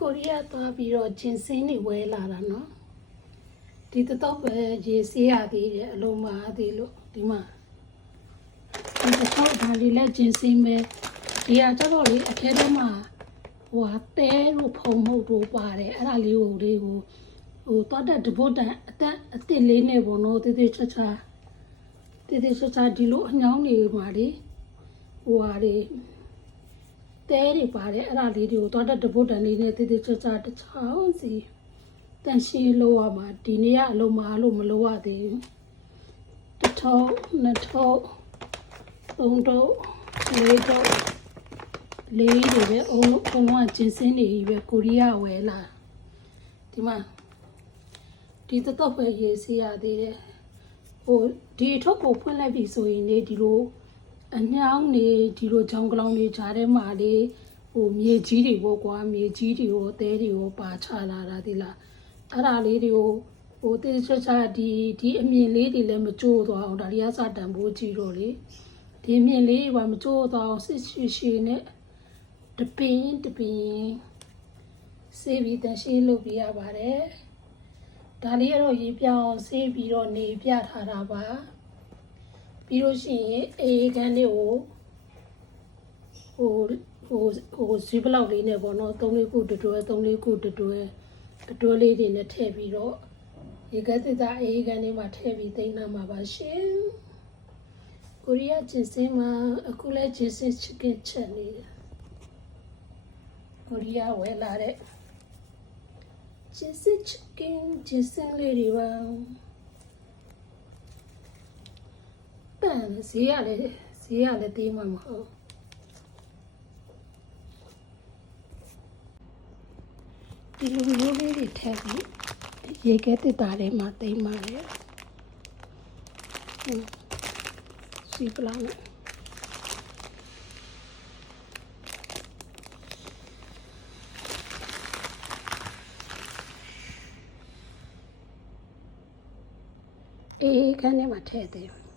ကိုရီးယားသွားပြီးတော့ဂျင်းစင်းတွေဝဲလာတာနော်ဒီတော့ပဲရေဆေးရသေးတယ်အလုံးမအားသေးလို့ဒီမှာဒီတော့ဒါလေးလက်ဂျင်းစင်းပဲဒီကကျတော့လေအထဲထဲမှာဟိုတဲလို့ဖုံမုတ်တို့ပါတယ်အဲ့ဒါလေးကိုသွားတဲ့တပုတ်တန်အစ်လေးနဲ့ပေါ့နော်တေးသေးချာချာဒီလိုအညောင်းနေပါလေဟိုဟာတွေတဲတွေပါတယ်အဲ့ဒါလေးတွေကိုသွားတဲ့တပုတ်တန်လေးနဲ့တေးသေးချာချာတစ်ချောင်းစီတန်ရှင်းလို့ရမှာဒီနေ့ကအလုံးမလို့မလို့ရသေးဘူးတစ်ထုပ်နှစ်ထုပ်သုံးထုပ်လေးထုပ်လေးတွေပဲအုံလုံးဂျင်းစင်းတွေကြီးပဲကိုရီးယားဝယ်လာဒီမှာဒီတော့ပဲရေးစီရသေးတယ်ဟိုဒီထုပ်ကိုဖွင့်လိုက်ပြီဆိုရင်လေဒီလိုအညောင်းနေဒီလိုကြောင်ကလောင်တွေကြားထဲမှာလေဟိုမြေကြီးတွေပေါ့ကွာမြေကြီးတွေကိုတဲတွေကိုပါချလာတာဒီလားအဲ့ဒါလေးတွေကိုဟိုတေးချာဒီအမြင်လေးတွေလည်းမကြိုးသွားအောင်ဒါလေးကစတန်ဖို့ကြည့်တော့လေဒီအမြင်လေးကမကြိုးသွားအောင်စစ်ရှိနဲ့တပင်းဆေးပြီးတန်ရှင်းလုပ်ပြရပါတယ်ဒါလေးကတော့ရေပြောင်းဆေးပြီးတော့နေပြထားတာပါပြီးလို့ရှိရင်အေးခန်းလေးကိုဟိုဇီးဘလောက်လေးနဲ့ပေါ့နော်3-4ခုတွဲ3-4ခုတွဲအတွဲလေးတွေနဲ့ထည့်ပြီးတော့ရေကသစ်သားအေးခန်းလေးမှာထည့်ပြီးသိမ်းထားမှာပါရှင်ကိုရီးယားဂျင်းစင်းမှာအခုလဲဂျင်းစင်းချစ်ကင်ချက်နေတယ်ကိုရီးယားဝယ်လာတဲ့ဂျင်းစင်းချစ်ကင်ဂျင်းစင်းလေးတွေပါပန်းဈေးရလဲတေးမှာမဟုတ်ဒီလိုမျိုးလေးတွေထည့်ပြီးရေခဲတစ်သားထဲမှာသိမ်းပါတယ်စီပလာနဲ့အေးခန်းထဲမှာထည့်သေးတယ်